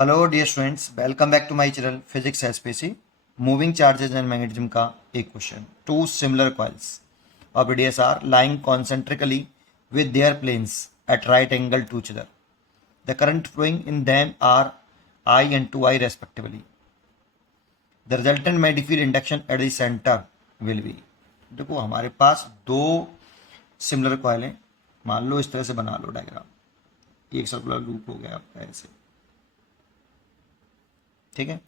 Hello dear students, welcome back to my channel physics SPC. Moving charges and magnetism का एक question. Two similar coils of radius R lying concentrically with their planes at right angle to each other. The current flowing in them are I and two I respectively. The resultant magnetic field induction at the centre will be. देखो हमारे पास दो similar coil हैं। मान लो इस तरह से बना लो diagram. एक सर्कुलर लूप हो गया आपका ऐसे, ठीक है,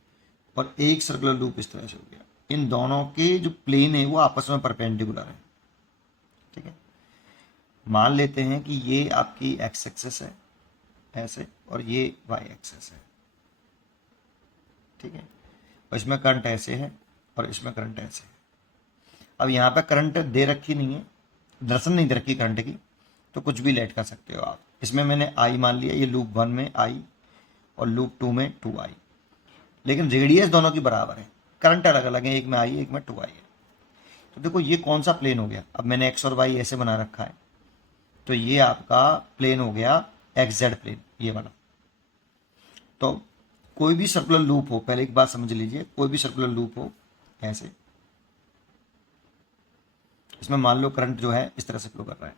और एक सर्कुलर लूप इस तरह से हो गया। इन दोनों के जो प्लेन है वो आपस में परपेंडिकुलर है, ठीक है। मान लेते हैं कि ये आपकी एक्स एक्सेस है ऐसे, और ये वाई एक्सेस है, ठीक है। और इसमें करंट ऐसे है और इसमें करंट ऐसे है। अब यहाँ पे करंट दे रखी नहीं है, दर्शन नहीं दे रखी करंट की, तो कुछ भी लेट कर सकते हो आप। इसमें मैंने आई मान लिया, ये लूप 1 में आई और लूप 2 में 2i, लेकिन रेडियस दोनों की बराबर है। करंट अलग अलग है, एक में आई है एक में 2i है। तो देखो ये कौन सा प्लेन हो गया। अब मैंने एक्स और वाई ऐसे बना रखा है, तो ये आपका प्लेन हो गया एक्स जेड प्लेन, ये वाला। तो कोई भी सर्कुलर लूप हो, पहले एक बात समझ लीजिए, कोई भी सर्कुलर लूप हो ऐसे, इसमें मान लो करंट जो है इस तरह से फ्लो कर रहा है,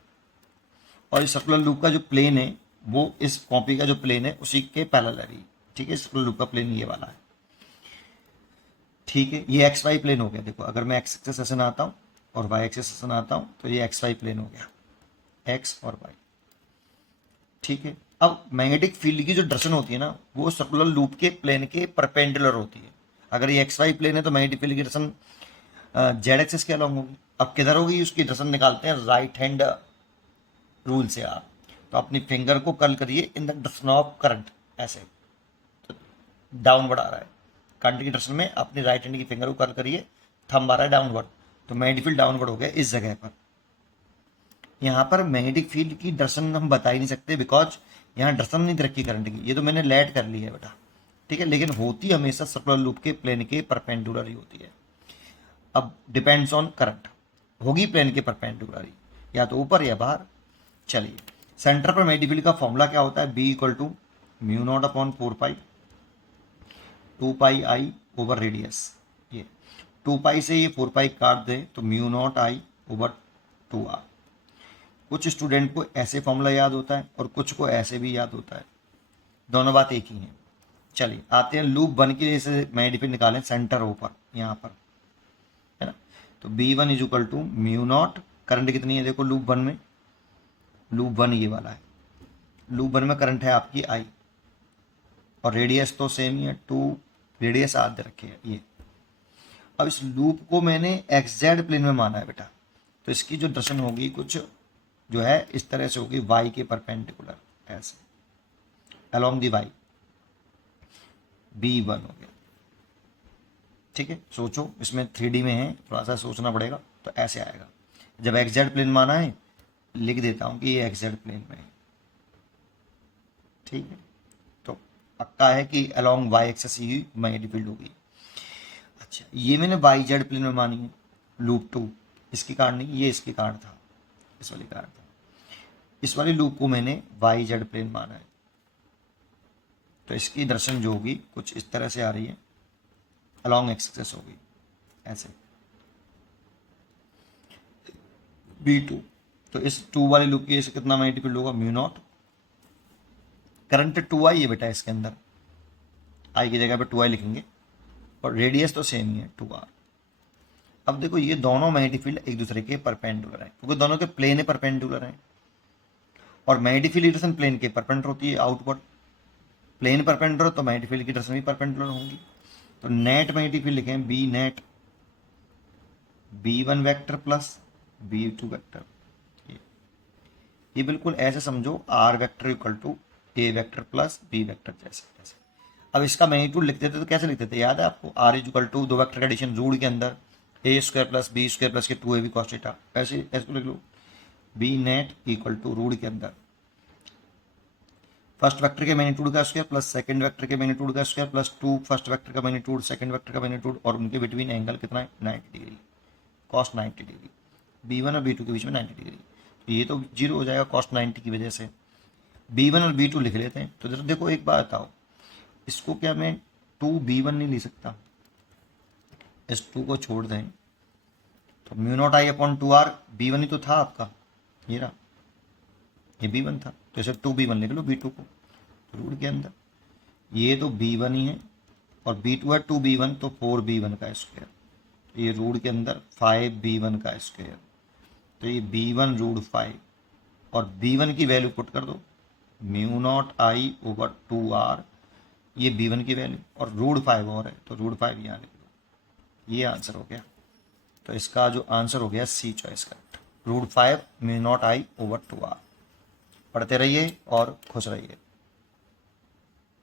और इस सर्कुलर लूप का जो प्लेन है वो इस कॉपी का जो प्लेन है उसी के पैरेलल है, ठीक है। सर्कुलर लूप का प्लेन ये वाला है, ठीक है। ये एक्स वाई प्लेन हो गया। देखो अगर मैं एक्स एक्सेस ऐसे आता हूँ और वाई एक्सेस ऐसे आता हूँ, तो ये एक्स वाई प्लेन हो गया, एक्स और वाई, ठीक है। अब मैग्नेटिक फील्ड की जो डायरेक्शन होती है ना, वो सर्कुलर लूप के प्लेन के परपेंडिकुलर होती है। अगर ये एक्स वाई प्लेन है तो मैग्नेटिक फील्ड की डायरेक्शन जेड एक्सेस के अलॉन्ग होगी। अब किधर होगी उसकी डायरेक्शन निकालते हैं राइट हैंड रूल से आप। तो अपनी फिंगर को कर्ल करिए in the direction of current, ऐसे डाउनवर्ड आ रहा है करंट की डायरेक्शन में, अपनी राइट हैंड की फिंगर को कर्ल करिए, थंब आ रहा है डाउनवर्ड, तो मैग्नेटिक फील्ड डाउनवर्ड हो गया इस जगह पर। यहाँ पर मैग्नेटिक फील्ड की डायरेक्शन हम बता ही नहीं सकते, बिकॉज यहाँ डायरेक्शन नहीं रखी करंट की, ये तो मैंने लेट कर ली है बेटा, ठीक है। लेकिन होती हमेशा सर्कुलर लूप के प्लेन के परपेंडिकुलर ही होती है। अब डिपेंड्स ऑन करंट, होगी प्लेन के परपेंडिकुलर ही, या तो ऊपर या बाहर। चलिए, सेंटर पर मैग्नेटिक फील्ड का फॉर्मूला क्या होता है, B equal to mu naught upon 4 pi 2 pi I over radius. ये 2 पाई से ये 4 पाई काट दें तो mu nought I over 2r। कुछ स्टूडेंट को ऐसे फॉर्मूला याद होता है और कुछ को ऐसे भी याद होता है, दोनों बात एक ही है। चलिए आते हैं लूप 1 की, जैसे मैग्नेटिक फील्ड निकालें सेंटर ऊपर यहाँ पर, है ना। तो B1 is equal to mu naught, current कितनी है देखो लूप 1 में, लूप 1 ये वाला है, लूप 1 में करंट है आपकी आई, और रेडियस तो सेम ही है 2, रेडियस आध दे रखी है ये। अब इस लूप को मैंने एक्स जेड प्लेन में माना है बेटा, तो इसकी जो डायरेक्शन होगी कुछ जो है इस तरह से होगी, वाई के परपेंडिकुलर ऐसे अलोंग दी वाई, B1 हो गया, ठीक है। सोचो इसमें 3D में है, थोड़ा सा सोचना पड़ेगा, तो ऐसे आएगा। जब एक्स जेड प्लेन माना है, लिख देता हूँ कि ये एक्स जेड प्लेन में है, ठीक है। तो पक्का है कि अलोंग वाई एक्सेस ही मैग्नेटिक फील्ड होगी। अच्छा, ये मैंने वाई जेड प्लेन में मानी है लूप 2, इसकी कारण नहीं, ये इसकी कारण था, इस वाली कारण था। इस वाली लूप को मैंने वाई जेड प्लेन माना है, तो इसकी दर्शन जो होगी कुछ इस तरह से आ रही है, अलोंग एक्सेस होगी ऐसे B2। तो इस 2 वाली लूप की ऐसे कितना मैग्नेटिक फील्ड होगा, म्यू नॉट, करंट 2i है बेटा इसके अंदर, आई की जगह पे 2i लिखेंगे, और रेडियस तो सेम ही है 2r। अब देखो ये दोनों मैग्नेटिक फील्ड एक दूसरे के परपेंडिकुलर हैं, क्योंकि दोनों के प्लेन परपेंडिकुलर हैं, और मैग्नेटिक फील्ड की डायरेक्शन प्लेन के परपेंडिकुलर होती है आउटवर्ड। प्लेन परपेंडिकुलर तो मैग्नेटिक फील्ड की डायरेक्शन भी परपेंडिकुलर होंगी। तो नेट मैग्नेटिक फील्ड लिखें B net, B1 vector plus B2 vector. ये बिल्कुल ऐसे समझो R vector equal to A vector plus B vector, जैसे जैसे। अब इसका मैग्नीट्यूड लिखते थे तो कैसे लिखते थे, याद है आपको, R इज इक्वल टू दो वेक्टर का एडिशन रूट के अंदर A square plus B square plus के 2AB कॉस थीटा, ऐसे ऐसे लिख लो, B net equal to root के अंदर फर्स्ट वेक्टर के मैग्नीट्यूड का स्क्वायर प्लस सेकंड वेक्टर के मैग्नीट्यूड का स्क्वायर प्लस 2 फर्स्ट वेक्टर का मैग्नीट्यूड सेकंड वेक्टर का मैग्नीट्यूड, और उनके बिटवीन एंगल कितना है 90 डिग्री, कॉस 90 डिग्री, B1 और B2 के बीच में 90 डिग्री। तो ये तो जीरो हो जाएगा कॉस 90 की वजह से। B1 और B2 लिख लेते हैं। तो देखो एक बात बताओ, इसको क्या मैं 2b1 नहीं लिख सकता? इस 2 को छोड़ दें तो म्यू नॉट आई अपॉन 2r, b1 ही तो था आपका, ये रहा, ये b1 था, तो इसे 2b1 लिख लो b2 को रूट के अंदर। ये तो b1 ही है और b2 है 2b1, तो 4b1 का स्क्वायर, तो ये रूट के अंदर 5b1 का स्क्वायर, तो ये b1 रूट 5 और b1 की वैल्यू पुट कर दो, mu nought I over 2r, ये b1 की वैल्यू और रूट 5 और है, तो रूट 5 यहाँ लिख लो। ये आंसर हो गया। तो इसका जो आंसर हो गया C choice correct, root 5 mu nought I over 2r। पढ़ते रहिए और खुश रहिए।